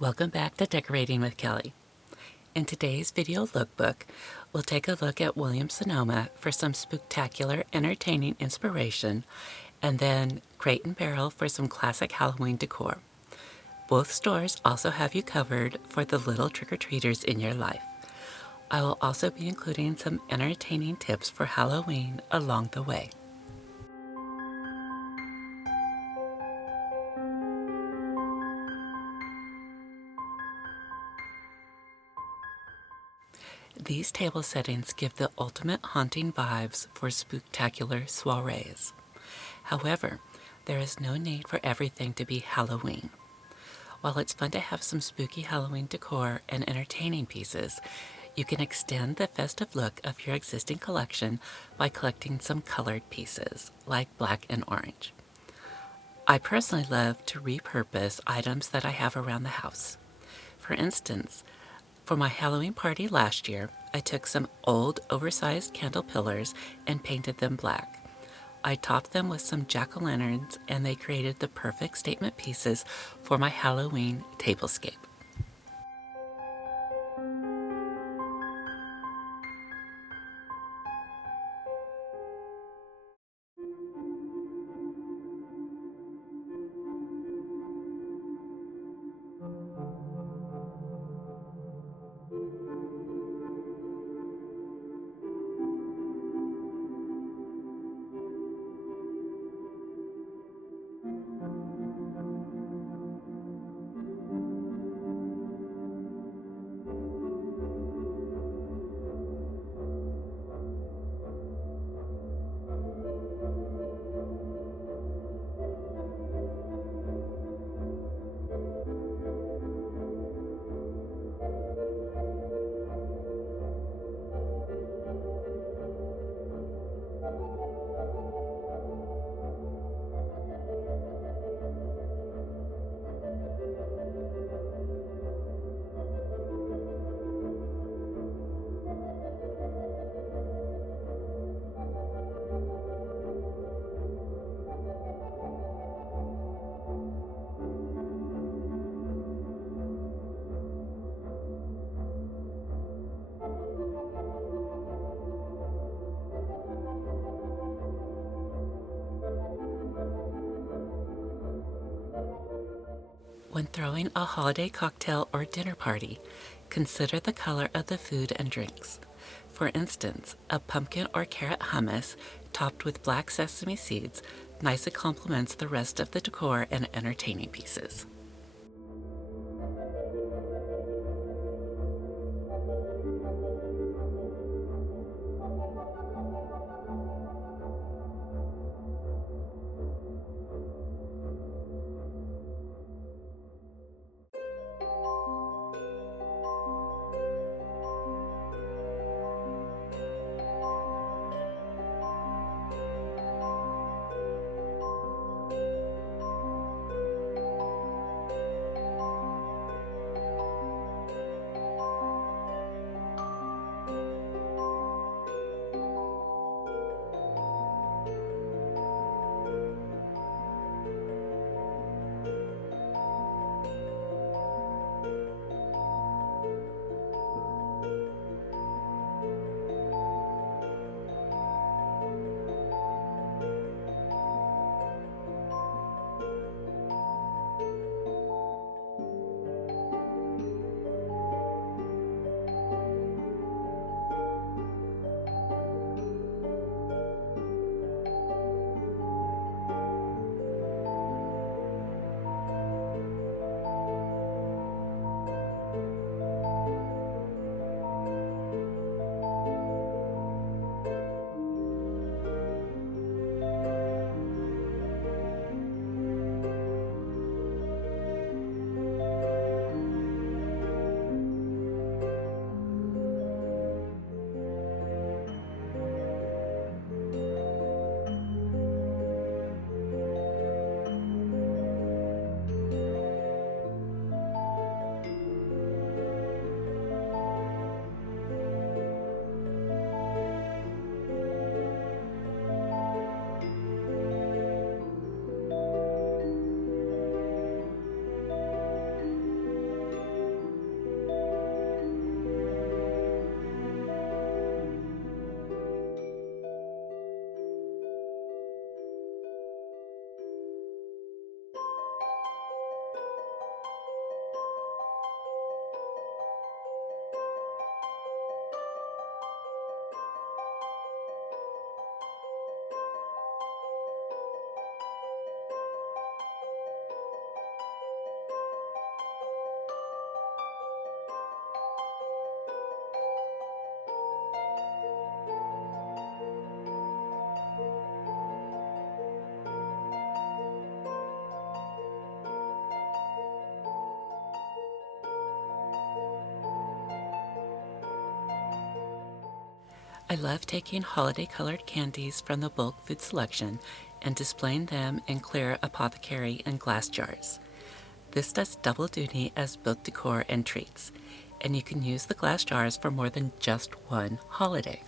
Welcome back to Decorating with Kelly. In today's video lookbook, we'll take a look at Williams-Sonoma for some spooktacular, entertaining inspiration, and then Crate and Barrel for some classic Halloween decor. Both stores also have you covered for the little trick-or-treaters in your life. I will also be including some entertaining tips for Halloween along the way. These table settings give the ultimate haunting vibes for spooktacular soirees. However, there is no need for everything to be Halloween. While it's fun to have some spooky Halloween decor and entertaining pieces, you can extend the festive look of your existing collection by collecting some colored pieces, like black and orange. I personally love to repurpose items that I have around the house. For instance, for my Halloween party last year, I took some old, oversized candle pillars and painted them black. I topped them with some jack-o'-lanterns, and they created the perfect statement pieces for my Halloween tablescape. When throwing a holiday cocktail or dinner party, consider the color of the food and drinks. For instance, a pumpkin or carrot hummus topped with black sesame seeds nicely complements the rest of the decor and entertaining pieces. I love taking holiday-colored candies from the bulk food selection and displaying them in clear apothecary and glass jars. This does double duty as both decor and treats, and you can use the glass jars for more than just one holiday.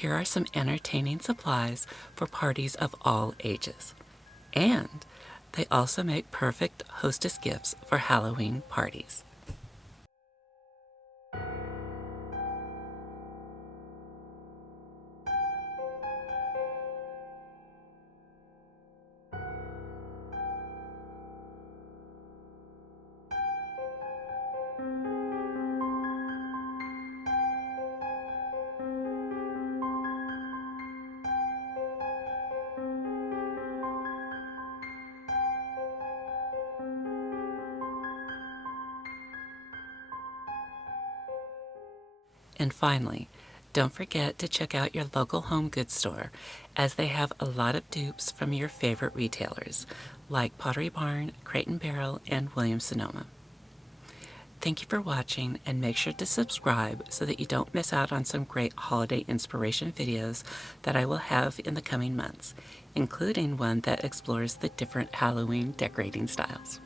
here are some entertaining supplies for parties of all ages. And they also make perfect hostess gifts for Halloween parties. And finally, don't forget to check out your local home goods store, as they have a lot of dupes from your favorite retailers, like Pottery Barn, Crate & Barrel, and Williams-Sonoma. Thank you for watching, and make sure to subscribe so that you don't miss out on some great holiday inspiration videos that I will have in the coming months, including one that explores the different Halloween decorating styles.